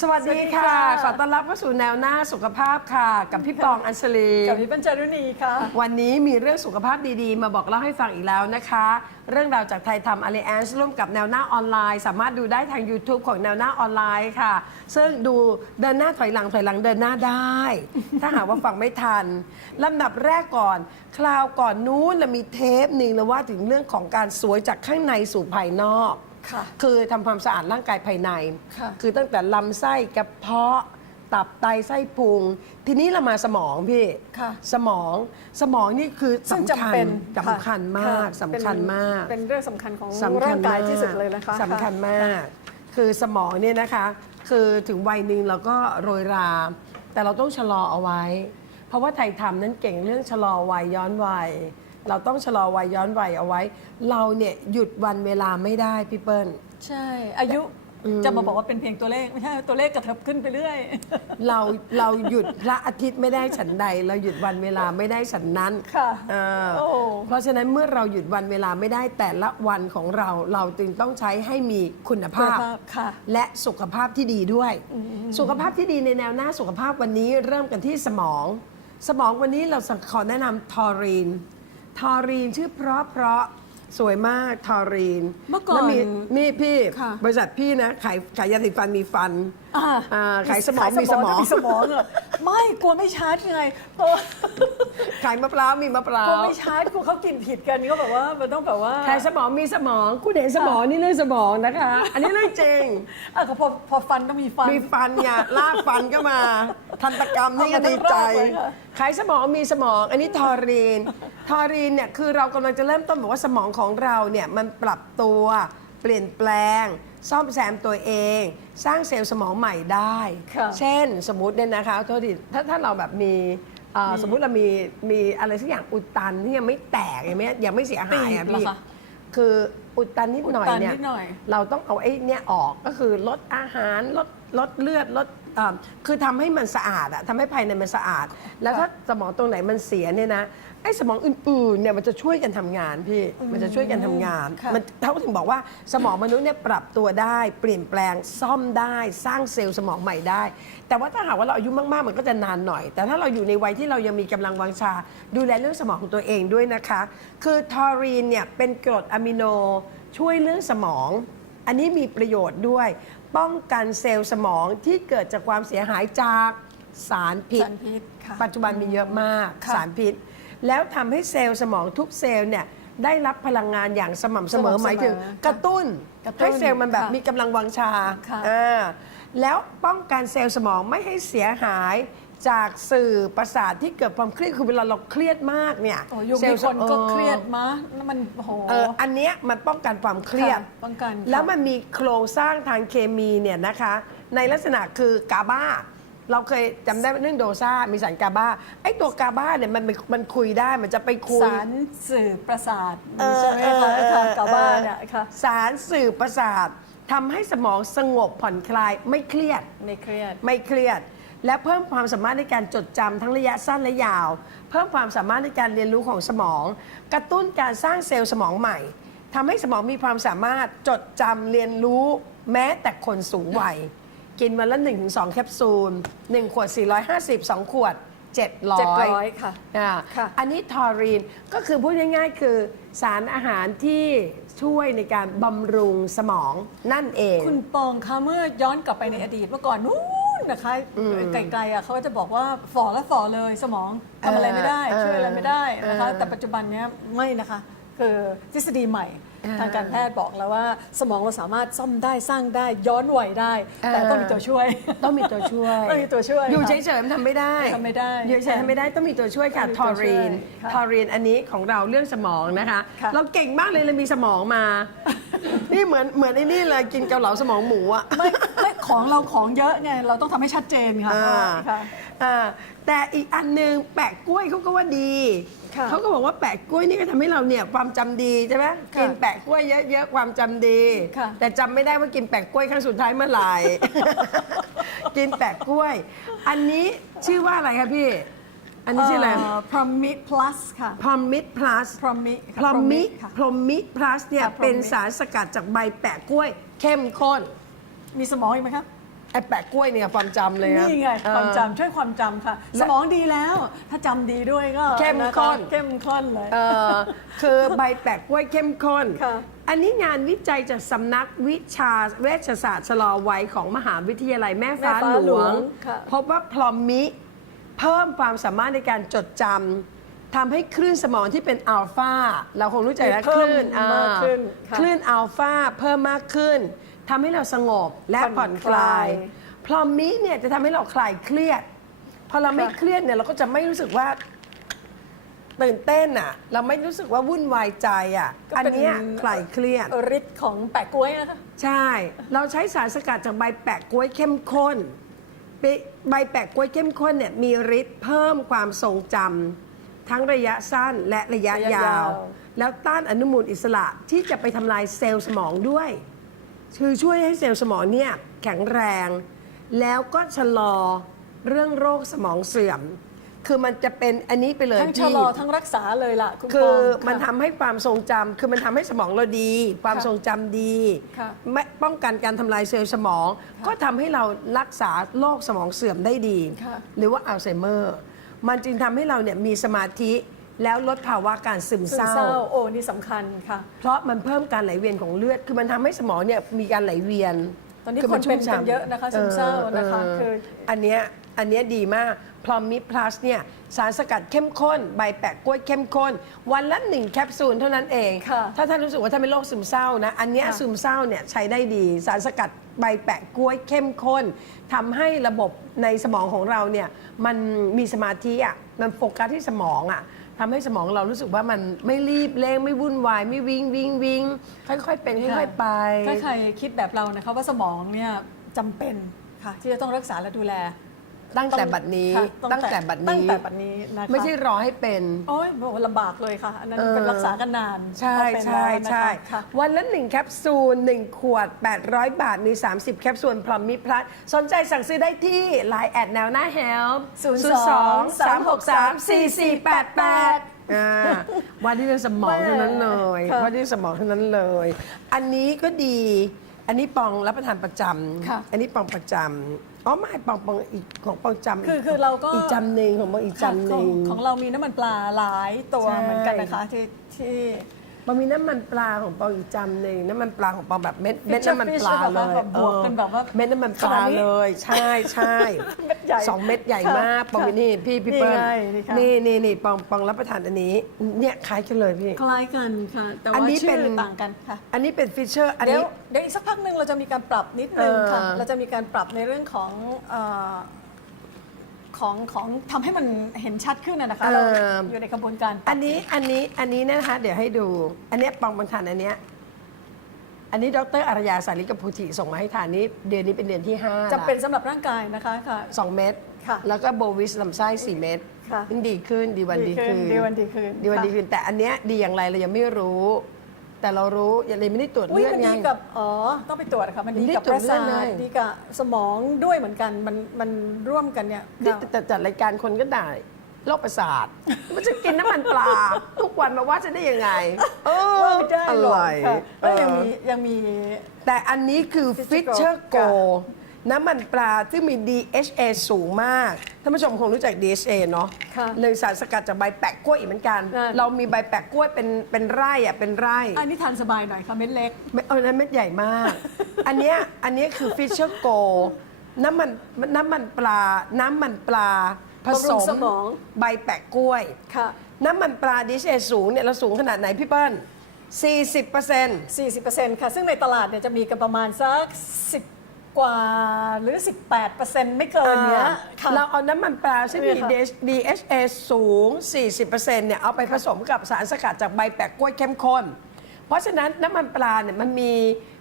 สวัสดีค่ะสวัสดีค่ะขอต้อนรับเข้าสู่แนวหน้าสุขภาพค่ะ กับพี่ปองอัญชลีกับพี่ปัญจารุณีค่ะ วันนี้มีเรื่องสุขภาพดีๆ มาบอกเล่าให้ฟังอีกแล้วนะคะ เรื่องราวจากไทยทำ Alliance ร่วมกับแนวหน้าออนไลน์ สามารถดูได้ทาง YouTube ของแนวหน้าออนไลน์ค่ะ ซึ่งดูเดินหน้าถอยหลังถอยหลังเดินหน้าได้ ถ้าหากว่าฟังไม่ทันลำดับแรกก่อน คราวก่อนนู้นเรามีเทปหนึ่งแล้วว่าถึงเรื่องของการสวยจากข้างในสู่ภายนอก ค่ะคือทำความสะอาดร่างกายภายใน ค่ะคือตั้งแต่ลำไส้กระเพาะ ตับไตไส้พุง ทีนี้เรามาสมองพี่ ค่ะสมองสมองนี่คือซึ่งสำคัญจำเป็นสำคัญมากะสำคัญเป็นมาก เป็นเรื่องสำคัญของสำคัร่าญงกายมากที่สุดเลยนะคะสำคัญะมาก คือสมองเนี่ยนะคะ คือถึงวัยหนึ่งเราก็โรยรา แต่เราต้องชะลอเอาไว้ เพราะว่าไทยทำนั้นเก่งเรื่องชะลอวัยย้อนวัย เราต้องชะลอวัยย้อนวัยเอาไว้ เราเนี่ยหยุดวันเวลาไม่ได้พี่เปิ้ล ใช่ อายุจะมาบอกว่าเป็นเพียงตัวเลขไม่ใช่ตัวเลขกระเถิบขึ้นไปเรื่อย เราเราหยุดพระอาทิตย์ไม่ได้ฉันใด เราหยุดวันเวลาไม่ได้ฉันนั้นค่ะเออโอ้เพราะฉะนั้นเมื่อเราหยุดวันเวลาไม่ได้แต่ละวันของเรา เราจึงต้องใช้ให้มีคุณภาพคุณภาพค่ะและสุขภาพที่ดีด้วย สุขภาพที่ดีในแนวหน้าสุขภาพวันนี้เริ่มกันที่สมอง สมองวันนี้เราขอแนะนำทอรีน ทอรีนชื่อเพราะเพราะสวยมากทอรีนเมื่อก่อนแล้วมีนี่พี่ ค่ะ บริษัทพี่นะขายขายยาสีฟันมีฟัน อ่าอ่าขายสมองมีสมอง มีสมองเหรอไม่กลัวไม่ชาร์จไงเพราะว่าขายมะพร้าวมีมะพร้ากลัววไม่ชาร์จกลัวเขากินผิดกันก็แบบว่ามันต้องแบบว่าขายสมองมีสมอง คุณเห็นสมองนี่เรื่องสมองนะคะ อันนี้เรื่องจริง อะก็พอพอฟันต้องมีฟัน มีฟันไงลากฟันก็มา ทันตกรรมนี่ก็ดีใจเอามาทั้งรากเลยค่ะ ขายสมองมีสมอง อันนี้ทอรีน ทอรีนเนี่ยคือเรากำลังจะเริ่มต้นบอกว่าสมองของเราเนี่ยมันปรับตัวเปลี่ยนแปลง ซ่อมแซมตัวเอง สร้างเซลล์สมองใหม่ได้ ค่ะเช่นสมมติเนี่ยนะคะโทษทีถ้าถ้าเราแบบมีเอ่อสมมุติเรามีมีอะไรสักอย่างอุดตันที่ยังไม่แตกยังไม่ยังไม่เสียหายอะตีบเหรอพี่คะคืออุดตันนิดหน่อยอุดตันเนี่ยนิดหน่อย เราต้องเอาไอ้เนี่ยออกก็คือลดอาหารลดลดเลือดลดเอ่อคือทำให้มันสะอาดอะทำให้ภายในมันสะอาด แล้วถ้าสมองตรงไหนมันเสียเนี่ยนะ ไอ้สมองอื่นๆเนี่ยมันจะช่วยกันทำงานพี่ มันจะช่วยกันทำงาน ค่ะ มันเขาถึงบอกว่าสมองมนุษย์เนี่ยปรับตัวได้ เปลี่ยนแปลงซ่อมได้ สร้างเซลล์สมองใหม่ได้ แต่ว่าถ้าหากว่าเราอายุมากๆ มันก็จะนานหน่อย แต่ถ้าเราอยู่ในวัยที่เรายังมีกำลังวังชา ดูแลเรื่องสมองของตัวเองด้วยนะคะ คือทอรีนเนี่ยเป็นกรดอะมิโนช่วยเรื่องสมอง อันนี้มีประโยชน์ด้วย ป้องกันเซลล์สมองที่เกิดจากความเสียหายจากสารพิษ สารพิษค่ะ ปัจจุบันมีเยอะมากค่ะ สารพิษ แล้วทำให้เซลล์สมองทุกเซลล์เนี่ยได้รับพลังงานอย่างสม่ำเสมอสม่ำเสมอหมายถึง กระตุ้นกระตุ้นให้เซลล์มันแบบค่ะมีกำลังวังชาค่ะ อ่าแล้วป้องกันเซลล์สมองไม่ให้เสียหายจากสื่อประสาทที่เกิดความเครียดคือเวลาเราเครียดมากเนี่ยโอ้ยุคเซลนี้ล์คนก็ออเครียดมะมันโอ้โห เอออันเนี้ยมันป้องกันความเครียด ค่ะป้องกันค่ะ แล้วมันมีโครงสร้างทางเคมีเนี่ยนะคะ ในลักษณะคือกาบา เราเคยจำได้เรื่องโดซ่ามีสารกาบาไอ้ตัวกาบาเนี่ยมันมันมันคุยได้มันจะไปคุย สารสื่อประสาทเออใช่ไหมเออคะเออค่ะกาบ้าเออเนี่ยค่ะสารสื่อประสาททำให้สมองสงบผ่อนคลายไม่เครียด ไม่เครียด ไม่เครียด และเพิ่มความสามารถในการจดจำทั้งระยะสั้นและยาว เพิ่มความสามารถในการเรียนรู้ของสมอง กระตุ้นการสร้างเซลล์สมองใหม่ทำให้สมองมีความสามารถจดจำเรียนรู้แม้แต่คนสูงวัย กินวันละ1-2แคปซูล 1 ขวด 450 2 ขวด 700 700ค่ะอ่าค่ะ อันนี้ทอรีนก็คือพูดง่ายๆ คือสารอาหารที่ช่วยในการบำรุงสมองนั่นเอง คุณปองคะเมื่อย้อนกลับไปในอดีตเมื่อก่อนนู้นนะคะไกลๆอะเขาก็จะบอกว่าฝ่อและฝ่อเลยสมองทำอะไรไม่ได้ เออช่วยอะไรไม่ได้นะคะ เออ แต่ปัจจุบันเนี้ยไม่นะคะ คือทฤษฎีใหม่เออ ทางการแพทย์บอกแล้วว่า สมองเราสามารถซ่อมได้สร้างได้ย้อนวัยได้ แต่เออต้องมีตัวช่วย ต้องมีตัวช่วยต้องมีตัวช่วยอยู่ค่ะเฉยๆมันทำไม่ได้ทำไม่ได้อยู่เฉยๆทำไม่ได้ต้องมีตัวช่วยค่ะต้องมีทตัอวช่วยรีนค่ะทอรีนอันนี้ของเราเรื่องสมองนะคะค่ะเราเก่งมากเลยเรามีสมองมา นี่เหมือนเหมือนไอ้นี่เลยกินเกาเหลาสมองหมูอะไม่ไม่ของเราของเยอะไงเราต้องทำให้ชัดเจนค่ะอ่าค่ะอ่าแต่อีกอันหนึงแปะกล้วยเขาก็ว่าดีค่ะ เขาก็บอกว่าแปะกล้วยนี่ก็ทำให้เราเนี่ยความจำดีใช่ไหมค่ะกินแปะกล้วยเยอะๆความจำดี ค่ะ แต่จำไม่ได้ว่ากินแปะกล้วยครั้งสุดท้ายเมื่อไหร่ กินแปะกล้วย อันนี้ชื่อว่าอะไรคะพี่ อันนี้ชื่ออะไรพรอมิ plus ค่ะ พรอมมิดพลัสพรอมิพรอมมิค่ะพรอมมิพลัสเนี่ยค่ะ Promit เป็นสารสกัดจากใบแปะกล้วย เข้มข้น มีสมองอีกไหมครับ ไอ้แปะกล้วยเนี่ยความจำเลยนะนี่ไงเออ ความจำช่วยความจำค่ะและสมองดีแล้ว ถ้าจำดีด้วยก็เข้มะะข้นเข้มข้นเลย เออคือใบแปะกล้วยเข้มข้น ค่ะ อันนี้งานวิจัยจากสำนักวิชาเวชศาสตร์ชะลอวัยของมหาวิทยาลัยแม่ฟ้าแม่ฟ้าหลหลววงงค่ะพบว่าพลอมมิ เพิ่มความสามารถในการจดจำทำให้คลื่นสมองที่เป็นอัลฟาเราคงรู้จักแล้วคเพิ่มลื่นอ่มากขึ้นค่ะ คลื่นอัลฟาเพิ่มมากขึ้น ทำให้เราสงบและผ่ผ่ออนนคคลาลายยพลอมมิเนี่ยจะทำให้เราคลายเครียด พอเราไม่ค่ะเครียดเนี่ยเราก็จะไม่รู้สึกว่าตื่นเต้นอะ เราไม่รู้สึกว่าวุ่นวายใจอะ อันเนี้ยคลายเครียด ฤทธิ์ของแปะกล้วยนะคะ ใช่ เราใช้สารสกัดจากใบแปะกล้วยเข้มข้นใบใบแปะกล้วยเข้มข้นเนี่ยมีฤทธิ์เพิ่มความทรงจำทั้งระยะสั้นและระยะระยะยายาว ว แล้วต้านอนุมูลอิสระที่จะไปทำลายเซลล์สมองด้วย คือช่วยให้เซลล์สมองเนี่ยแข็งแรง แล้วก็ชะลอเรื่องโรคสมองเสื่อม คือมันจะเป็นอันนี้ไปเลยทั้งชะพี่ลอทั้งรักษาเลยล่ะคุณคือปงะมันทำให้ความทรงจำคือมันทำให้สมองเราดี ความค่ะทรงจำดีค่ะไม่ป้องกันการทำลายเซลล์สมอง ก็ทำให้เรารักษาโรคสมองเสื่อมได้ดี ค่ะ หรือว่าอัลไซเมอร์ มันจึงทำให้เราเนี่ยมีสมาธิ แล้วลดภาวะการซึมซึมเศร้า เศร้าโอ้นี่สำคัญค่ะ เพราะมันเพิ่มการไหลเวียนของเลือด คือมันทำให้สมองเนี่ยมีการไหลเวียนตอนนี้คืคนเป็นชุ่มกันฉ่ำเยอะนะคะซึมเศร้านะคะเออคืออันเนี้ยอันเนี้ยดีมากพรอมมิพลัสเนี่ยสารสกัดเข้มข้น ใบแปะกล้วยเข้มข้น วันละหนึ่งแคปซูลเท่านั้นเอง ค่ะถ้าท่านรู้สึกว่าท่านเป็นโรคซึมเศร้านะ อันเนี้ยค่ะ ซึมเศร้าเนี่ยใช้ได้ดี สารสกัดใบแปะกล้วยเข้มข้นทำให้ระบบในสมองของเราเนี่ยมันมีสมาธิอะมันโฟกัสที่สมองอะ ทำให้สมองเรารู้สึกว่ามันไม่รีบเร่งไม่วุ่นวาย ไม่วิ่งวิ่งวิ่งค่อยๆเป็นค่อยๆไป ถ้าใครคิดแบบเรานะคะว่าสมองเนี่ยจำเป็นค่ะที่จะต้องรักษาและดูแล ตั้งแต่บัดนี้ค่ะตั้งแต่บัดตั้งนี้ แต่บัดนี้นะคะไม่ใช่รอให้เป็น โอ้ยบอกว่าลำบากเลยค่ะ อันนั้นเออ เป็นรักษากันนานใช่พอเป็นใช่แล้วนะคะใช่ค่ะ วันละหนึ่งแคปซูล1 ขวด 800 บาทมี 30 แคปซูลพร้อมมิพลัสสนใจสั่งซื้อได้ที่ Line แอดแนวหน้าเฮล02 363 4488 อ่าวันที่เรื่องสมองเท่านั้นเลยค่ะวันที่สมองเท่านั้นเลย อันนี้ก็ดี อันนี้ปองรับประทานประจค่ะำอันนี้ปองประจำอ๋อไม่ปองปองอีกของปองจำคือคือเราก็ อีกจำหนึ่งของปองอีกจำหขอนึ่งงของเรามีน้ำมันปลาหลายตัวใช่ เหมือนกันนะคะที่ที่ มันมีน้ำมันปลาของปองอีกจำหนึ่งน้ำมันปลาของปองแบบเม็ดเม็ด Fisher น้ำมันปลา fish เลยแบบบวกเป็นแบบว่าเม็ดน้ำมันปขลานาดนี้เลย ใช่ใช่เม็ดใหญ่สองเม็ดใหญ่มากค่ะปองมีนี่พี่พี่นี่เปิ้ลไงนี่ค่ะนี่นี่นี่ปองปองรับประทานอันนี้เนี่ยคล้ายกันเลยพี่คล้ายกันค่ะแต่อันว่านี้ชื่เป็นอต่างกันค่ะอันนี้เป็นฟิชเชอร์อันเดี๋ยวนี้เดี๋ยวอีกสักพักหนึ่งเราจะมีการปรับนิดนึงค่ะเออเราจะมีการปรับในเรื่องของเอ่อ ของของทำให้มันเห็นชัดขึ้นนะนะคะเราอยู่ในกระบวนการปรับอันนี้อันนี้อันนี้นะคะ เดี๋ยวให้ดู อันเนี้ยปองบังทานอันเนี้ยอันนี้ดรอารยาสาริกภูธิส่งมาให้ทานนี้เดือนนี้เป็นเดือนที่ห้าจำเป็นสำหรับร่างกายนะคะค่ะ สองเม็ดค่ะแล้วก็โบวิสลำไส้สี่เม็ดค่ะ ยิ่งดีขึ้นดีวันดีขึ้นดีวันดีขึ้นดีวันค่ะดีขึ้นแต่อันเนี้ยดีอย่างไรเรายังไม่รู้ แต่เรารู้ยังเลยไม่ได้ตรวจอุ้ยเลือดมันไง ดีกับอ๋อต้องไปตรวจค่ะมันดีมันได้กับตรปวจระเลือสาดเลทยดีกับสมองด้วยเหมือนกันมันมันร่วมกันเนี่ยนี่ค่ะ แต่จัดรายการคนก็ด่าโรคประสาท มันจะกินน้ำมันปลา ทุกวันมาว่าจะได้ยังไง เออว่าไม่ได้อะหรอกไรค่ะแล้วยังเออมียังมี แต่อันนี้คือ Fisher Fisher Go Go น้ำมันปลาที่มี DHA สูงมากท่านผู้ชมคงรู้จัก DHA เนาะค่ะหนึ่งสารสกัดจากใบแปะกล้วยอีกเหมือนกัน นั่น เรามีใบแปะกล้วยเป็นเป็นไร่อะเป็นไร่ อันนี้ทานสบายหน่อยค่ะเม็ดเล็กไม่เอานั้นเม็ดใหญ่มาก อันเนี้ย อันเนี้ยคือ Fisher Go น้ำมัน น้ำมันปลา น้ำมันปลา ผสบำรุมงสมอง ใบแปะกล้วย ค่ะ น้ำมันปลา DHA สูงเนี่ยเราสูงขนาดไหนพี่เปิ้ล40% 40%ค่ะ ซึ่งในตลาดเนี่ยจะมีกันประมาณสัก 10 กว่าหรือ 18%ไม่เกินเนี้ยค่ะ เราเอาน้ำมันปลาซึ่งมีเนี่ยค่ะ DHA สูง 40%เนี่ยเอาไปผสมกับสารสกัดจากใบแปะกล้วยเข้มข้น เพราะฉะนั้นน้ำมันปลาเนี่ยมันมี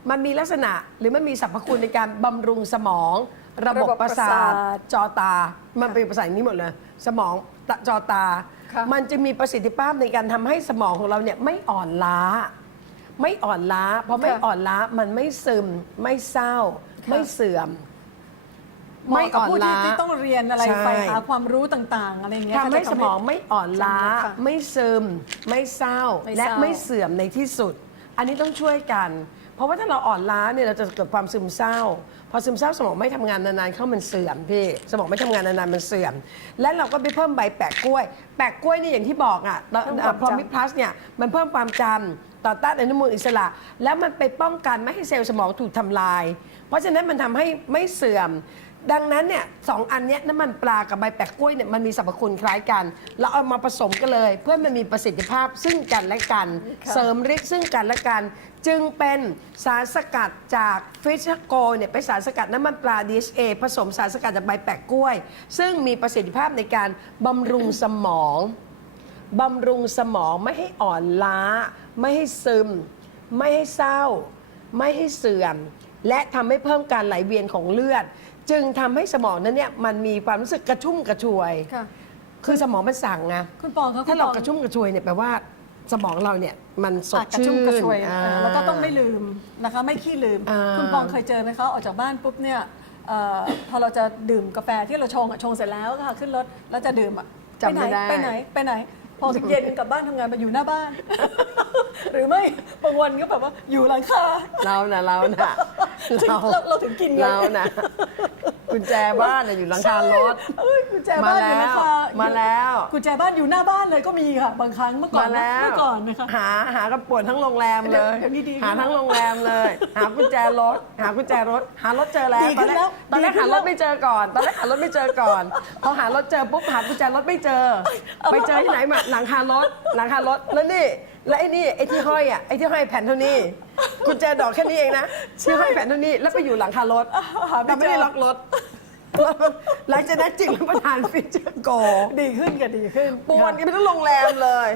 มันมีลักษณะหรือมันมีสรรพคุณในการบำรุงสมอง ระบบประสาทจอตา มันเป็นภาษาอย่างนี้หมดเลย สมองตะจอตา ค่ะ มันจะมีประสิทธิภาพในการทำให้สมองของเราเนี่ยไม่อ่อนล้า ไม่อ่อนล้า เพราะไม่ค่ะ อ่อนล้ามันไม่ซึมไม่เศร้าค่ะ ไม่เสื่อมเหมาะกับผู้ที่ไม่อ่อนล้าที่ต้องเรียนอะไรใช่ไปหาความรู้ต่างๆ อะไรอย่างเงี้ยทำให้ก็จะสมองไม่อ่อนล้าจำเนี่ยค่ะไม่ซึมไม่เศร้าไม่เศร้า และไม่เสื่อมในที่สุด อันนี้ต้องช่วยกัน เพราะว่าถ้าเราอ่อนล้าเนี่ยเราจะเกิดความซึมเศร้าพพอซึมเศร้าสมองไม่ทำงานนานๆเข้ามันเสื่อมพี่สมองไม่ทำงานนานๆมันเสื่อม และเราก็ไปเพิ่มใบแปะกล้วย แปะกล้วยนี่อย่างที่บอกอะเพิ่มความจำพอมิพลัสเนี่ยมันเพิ่มความจำ ต่อต้านอนุมูลอิสระ แล้วมันไปป้องกันไม่ให้เซลล์สมองถูกทำลาย เพราะฉะนั้นมันทำให้ไม่เสื่อม ดังนั้นเนี่ยสองอันเนี้ยน้ำมันปลากับใบแปะกล้วยเนี่ยมันมีสรรพคุณคล้ายกันเราเอามาผสมกันเลย เพื่อมันมีประสิทธิภาพซึ่งกันและกันค่ะเสริมฤทธิ์ซึ่งกันและกัน จึงเป็นสารสกัดจากฟิชโกเนี่ยเป็นสารสกัดน้ำมันปลา DHA ผสมสารสกัดจากใบแปะกล้วย ซึ่งมีประสิทธิภาพในการบำรุงสมอง บำรุงสมองไม่ให้อ่อนล้า ไม่ให้ซึม ไม่ให้เศร้า ไม่ให้เสื่อม และทำให้เพิ่มการไหลเวียนของเลือด จึงทำให้สมองนั้นเนี่ยมันมีความรู้สึกกระชุ่มกระชวย ค่ะคือสมองมันสั่งไงคุณปองคะถ้าคุณเราปองกระชุ่มกระชวยเนี่ยแปลว่าสมองเราเนี่ยมันสอะดกระชื่ชุ่มนกระชวยอ่า เออแล้วก็ต้องไม่ลืมนะคะ ไม่ขี้ลืม อ่า คุณปองเคยเจอไหมคะออกจากบ้านปุ๊บเนี่ยเอ่อพอเราจะดื่มกาแฟที่เราชงอะชงเสร็จแล้วค่ะขึ้นรถแล้วจะดื่มอะไปไหนไปไหนไปไหน พอถึงเย็นกลับบ้านทำงานมาอยู่หน้าบ้าน หรือไม่บางวันก็แบบว่าอยู่หลังคาเรานะเรานะเราเราถึงกินไง เรานะ กุญแจบ้านน่ะอยู่หลังคารถเอ้ยกุญแจบ้านอยู่หลังคามาแล้ว กุญแจบ้านอยู่หน้าบ้านเลยก็มีค่ะ บางครั้งเมื่อก่อมานนะแล้วเมื่อก่อนนะคะ หาหากันปวดทั้งโรงแรมเลยเดี๋ยวนี้ดีขึ้นหาทั้งโรงแรมเลย หากุญแจรถ หากุญแจรถ หารถเจอแล้วดีขึ้นแล้วตอนแรกดีขึ้หานรแล้วถไม่เจอก่อนตอนแรกหารถไม่เจอก่อนพอหารถเจอปุ๊บหากุญแจรถไม่เจอ ไปเจอที่ไหนมาหลังคารถหลังคารถแล้วนี่แล้วไอ้นี่ไอ้ที่ห้อยอะไอ้ที่ห้อยแผ่นเท่านี้กุญแจดอกแค่นี้เองนะที่ห้อยแผ่นเท่านี้แล้วไปอยู่หลังคารถหาไม่เจอแต่ไม่ได้ล็อกรถ หลังจากนั้นจึงรับประทานฟิชเจอร์โกดีขึ้นก็ดีขึ้นปวนกันไปทั้งโรงแรมเลย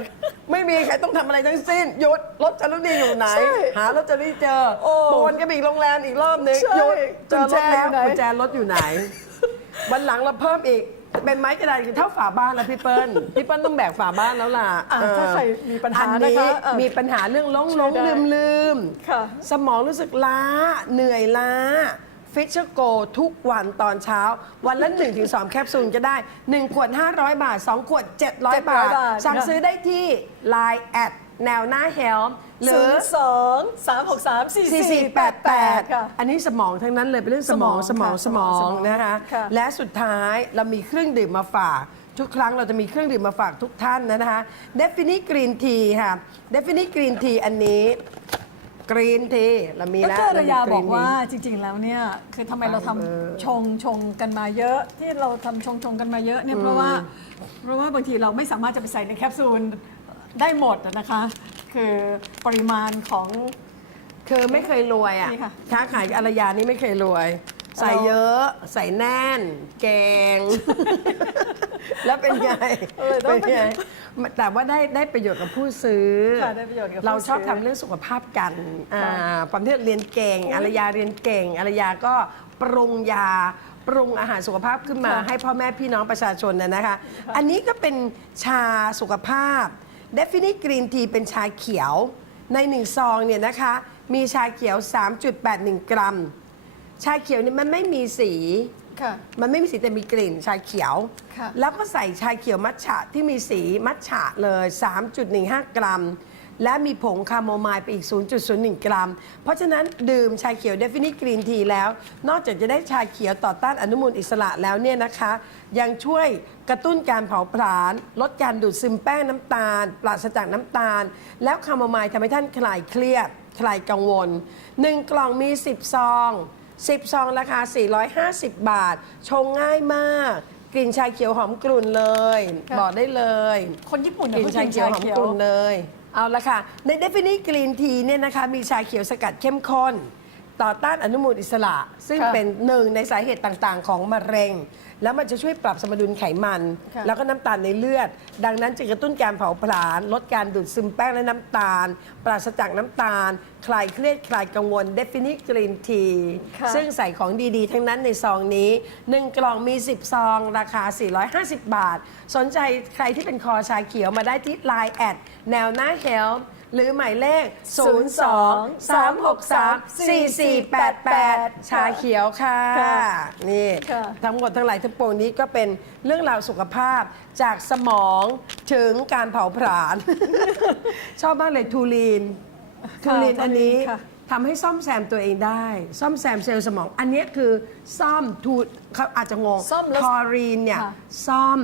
ไม่มีใครต้องทำอะไรทั้งสิ้นหยุดรถจารุณีอยู่ไหน ใช่หารถจารุณีเจอโอ้ปวนกันไปอีกโรงแรมอีกรอบนึงใช่หยุดเจอรถแล้วกุกุญญแจแจรรถถออยู่ยู่ไหไหนนวันหลังเราเพิ่มอีกเป็นไม้กระดาษเท่าฝาบ้านแล้วพี่เปิ้ลพี่เปิ้ลต้องแบกฝาบ้านแล้วล่ะอะเออถ้าใครมีปัญหาอันนี้นะคะเออมีปัญหาเรื่องหลงหลงช่วยได้ลืมลืมค่ะ สมองรู้สึกล้าเหนื่อยล้า ฟิชเชอร์โกทุกวันตอนเช้า วันละ 1-2 แคปซูลก็ได้ 1 ขวด 500 บาท 2 ขวด 700 บาท บาท สั่งค่ะซื้อได้ที่ Line แอดแนวหน้าเฮลหรืศูอนย์สองสามหกสามสี่สี่แปดแปดค่ะ 4488 อันนี้สมองทั้งนั้นเลยเป็นเรื่องสมองสสมมอองงสมองสมองนะคะค่ะ และสุดท้ายเรามีเครื่องดื่มมาฝาก ทุกครั้งเราจะมีเครื่องดื่มมาฝากทุกท่านนะคะ d e f i n i Green Tea ค่ะ d e f i n i Green Tea อันนี้ Green Tea เรามีดแล้วรระยาเมีบอก Green ว่า Tea จริง ๆ แล้วเนี่ยคือทำไมเราทำไฟเบอร์ชงชงกันมาเยอะ ที่เราทำชงชงกันมาเยอะเนี่ยเพราะว่าเพราะว่าบางทีเราไม่สามารถจะไปใส่ในแคปซูลได้หมดอะนะคะ คือปริมาณของ คือไม่เคยรวยอะนี่ค่ะ ค้าขายอารยานี่ไม่เคยรวย ใส่เยอะ ใส่แน่น แกง แล้วเป็นไงเออต้องเป็นไงแต่ว่าได้ได้ประโยชน์กับผู้ซื้อ ค่ะได้ประโยชน์กับผู้เราชอบซื้อทำเรื่องสุขภาพกันอ่าค่ะความที่เรียนเก่งอารยาเรียนเก่งอารยาก็ปรุงยาปรุงอาหารสุขภาพขึ้นมา ให้พ่อแม่พี่น้องประชาชนนะนะคะ อันนี้ก็เป็นชาสุขภาพ d e f i n i Green Tea เป็นชาเขียวในหนึ่งซองเนี่ยนะคะ มีชาเขียว 3.81 กรัม ชาเขียวเนี่ยมันไม่มีสี ค่ะ มันไม่มีสีแต่มีกลิ่นชาเขียว ค่ะ แล้วก็ใส่ชาเขียวมัทฉะที่มีสีมัทฉะเลย 3.15 กรัม และมีผงคาโมไมล์ไปอีก 0.01 กรัม เพราะฉะนั้นดื่มชาเขียว Definite Green Tea แล้ว นอกจากจะได้ชาเขียวต่อต้านอนุมูลอิสระแล้วเนี่ยนะคะ ยังช่วยกระตุ้นการเผาผลาญลดการดูดซึมแป้งน้ำตาล ปราศจากน้ำตาล แล้วคาโมไมล์ทำให้ท่านคลายเครียด คลายกังวล1กล่องมี 10 ซอง 10ซองราคา 450 บาท ชงง่ายมาก กลิ่นชาเขียวหอมกลุ่นเลย ค่ะ บอกได้เลย คนญี่ปุ่นกเนี่ยลิ่นเขาชากินเขียวชาหอมเขียกวลุ่นเลย เอาละค่ะ ใน Definite Green Tea เนี่ยนะคะ มีชาเขียวสกัดเข้มข้น ต่อต้านอนุมูลอิสระ ซึ่งค่ะเป็นหนึ่งในสาเหตุต่างๆ ของมะเร็ง แล้วมันจะช่วยปรับสมดุลไขมัน ค่ะ แล้วก็น้ำตาลในเลือด ดังนั้นจะกระตุ้นการเผาผลาญลดการดูดซึมแป้งและน้ำตาล ปราศจากน้ำตาล คลายเครียดคลายกังวล Definite Green Tea ค่ะ ซึ่งใส่ของดีๆ ทั้งนั้นในซองนี้ 1 กล่องมี 10 ซอง ราคา 450 บาท สนใจใครที่เป็นคอชาเขียวมาได้ที่ Line แอดแนวหน้า Health หรือหมายเลข 02 363 4488 ชาเขียวค่ะ ค่ะนี่ค่ะ ทั้งหมดทั้งหลายทั้งปวงนี้ก็เป็นเรื่องราวสุขภาพจากสมองถึงการเผาผลาญ ชอบมากเลยทูลีน ทูลีนอันนี้ค่ะ ทำให้ซ่อมแซมตัวเองได้ ซ่อมแซมเซลล์สมอง อันเนี้ยคือซ่อมทูเขาอาจจะงงซ่อมแล้วคลอรีนเนี่ยค่ะ ซ่อม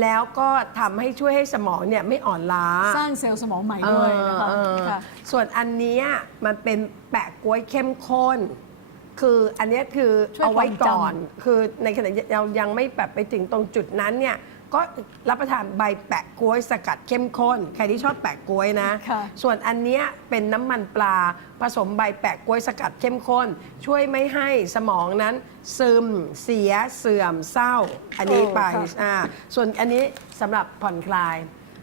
แล้วก็ทำให้ช่วยให้สมองเนี่ยไม่อ่อนล้าสร้างเซลล์สมองใหม่ด้วยนะคะเออเออค่ะ ส่วนอันเนี้ยมันเป็นแปะกล้วยเข้มข้น คืออันเนี้ยคือช่วยเอาไว้ความจำ ก่อน คือในขณะที่เรายังไม่แบบไปถึงตรงจุดนั้นเนี่ย ก็รับประทานใบแปะกล้วยสกัดเข้มข้น ใครที่ชอบแปะกล้วยนะ ค่ะส่วนอันเนี้ยเป็นน้ำมันปลา ผสมใบแปะกล้วยสกัดเข้มข้น ช่วยไม่ให้สมองนั้น ซึม เสียเสื่อมเศร้า อันนี้ไปโอ้ค่ะ อ่าส่วนอันนี้สำหรับผ่อนคลาย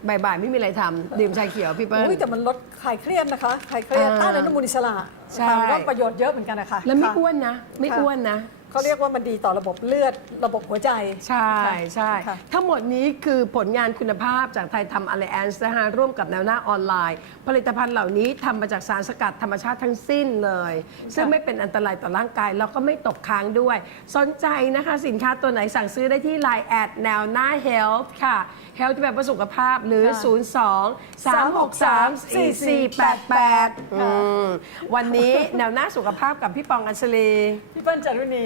บ่ายๆไม่มีอะไรทำดื่มชาเขียวพี่เปิ้ล อุ้ยแต่มันลดคลายเครียดนะคะคลายเครียดอ่าต้านอนุมูลอิสระใช่ค่ะก็ประโยชน์เยอะเหมือนกันนะคะแล้วไม่ค่ะ อ้วนนะ ไม่ค่ะ อ้วนนะ เขาเรียกว่ามันดีต่อระบบเลือดระบบหัวใจ ใช่ใช่ค่ะ ทั้งหมดนี้คือผลงานคุณภาพจากไทยทำ Alliance นะคะร่วมกับแนวหน้าออนไลน์ ผลิตภัณฑ์เหล่านี้ทำมาจากสารสกัดธรรมชาติทั้งสิ้นเลย ซึ่งไม่เป็นอันตรายต่อร่างกาย แล้วก็ไม่ตกค้างด้วย สนใจนะคะสินค้าตัวไหนสั่งซื้อได้ที่ Line แอดแนวหน้า Health ค่ะ Health ที่แปลว่าสุขภาพหรือ ค่ะ 02 363 4488อืมวันนี้แนวหน้าสุขภาพกับพี่ปองอัญชลี พี่เปิ้ลจารุณี